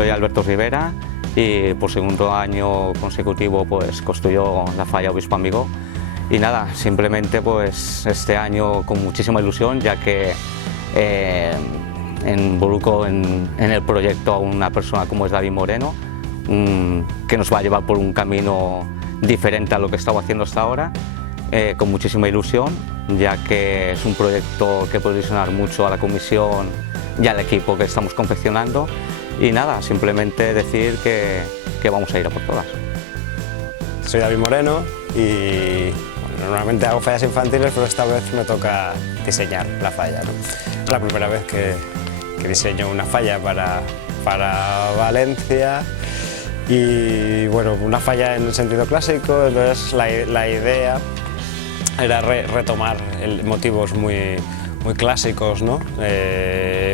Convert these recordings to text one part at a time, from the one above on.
soy Alberto Rivera y por segundo año consecutivo pues construyo la falla Obispo Amigó. Y nada, simplemente pues este año con muchísima ilusión, ya que involucro en el proyecto a una persona como es David Moreno, que nos va a llevar por un camino diferente a lo que estaba haciendo hasta ahora, con muchísima ilusión, ya que es un proyecto que puede ilusionar mucho a la comisión y al equipo que estamos confeccionando. Y nada, simplemente decir que vamos a ir a por todas. Soy David Moreno y normalmente hago fallas infantiles, pero esta vez me toca diseñar la falla, ¿no? Es la primera vez que diseño una falla para Valencia y bueno, una falla en el sentido clásico. Entonces la idea era retomar motivos muy clásicos, ¿no?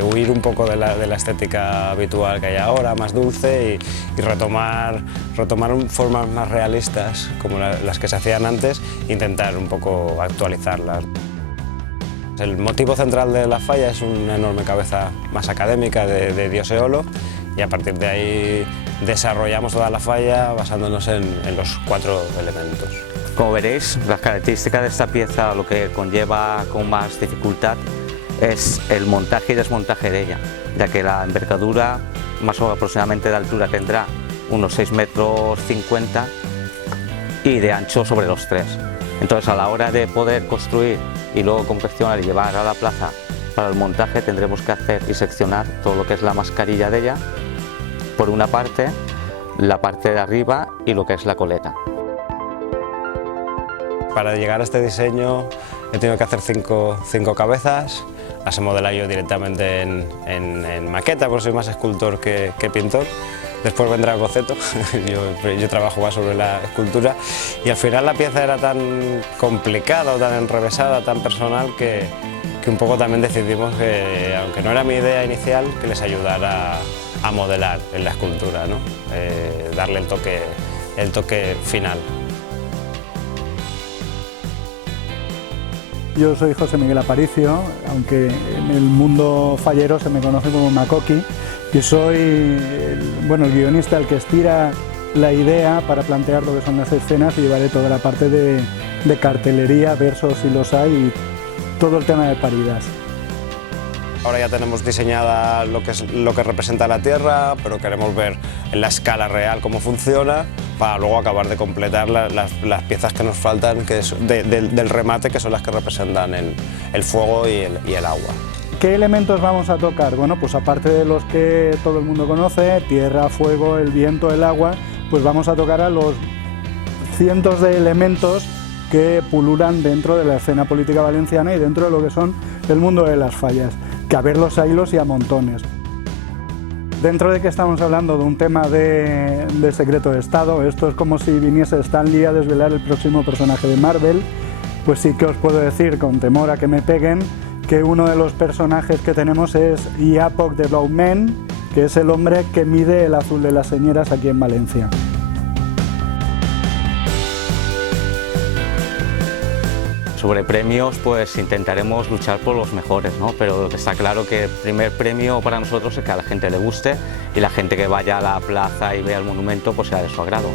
Huir un poco de la estética habitual que hay ahora, más dulce, y retomar formas más realistas como las que se hacían antes, e intentar un poco actualizarlas. El motivo central de la falla es una enorme cabeza más académica de Dioseolo, y a partir de ahí desarrollamos toda la falla basándonos en los 4 elementos. Como veréis, las características de esta pieza, lo que conlleva con más dificultad es el montaje y desmontaje de ella, ya que la envergadura más o aproximadamente de altura tendrá unos 6,50 metros y de ancho sobre los 3. Entonces, a la hora de poder construir y luego confeccionar y llevar a la plaza para el montaje, tendremos que hacer y seccionar todo lo que es la mascarilla de ella, por una parte, la parte de arriba y lo que es la coleta. Para llegar a este diseño he tenido que hacer 5 cabezas. Las he modelado yo directamente en maqueta, porque soy más escultor que pintor. Después vendrá el boceto, yo trabajo más sobre la escultura, y al final la pieza era tan complicada, tan enrevesada, tan personal, que un poco también decidimos que, aunque no era mi idea inicial, que les ayudara a modelar en la escultura, ¿no? Darle el toque final. Yo soy José Miguel Aparicio, aunque en el mundo fallero se me conoce como Makoki, y soy el guionista, el que estira la idea para plantear lo que son las escenas, y llevaré toda la parte de cartelería, versos si los hay, y todo el tema de paridas. Ahora ya tenemos diseñada lo que representa la Tierra, pero queremos ver en la escala real cómo funciona, para luego acabar de completar las piezas que nos faltan, que es del remate, que son las que representan el fuego y el agua. ¿Qué elementos vamos a tocar? Bueno, pues aparte de los que todo el mundo conoce, tierra, fuego, el viento, el agua, pues vamos a tocar a los cientos de elementos que pululan dentro de la escena política valenciana y dentro de lo que son el mundo de las fallas, que a verlos a hilos y a montones. Dentro de que estamos hablando de un tema de secreto de Estado, esto es como si viniese Stan Lee a desvelar el próximo personaje de Marvel, pues sí que os puedo decir, con temor a que me peguen, que uno de los personajes que tenemos es Iapok the Blue Man, que es el hombre que mide el azul de las señeras aquí en Valencia. Sobre premios, pues intentaremos luchar por los mejores, ¿no? Pero lo que está claro que el primer premio para nosotros es que a la gente le guste y la gente que vaya a la plaza y vea el monumento pues sea de su agrado.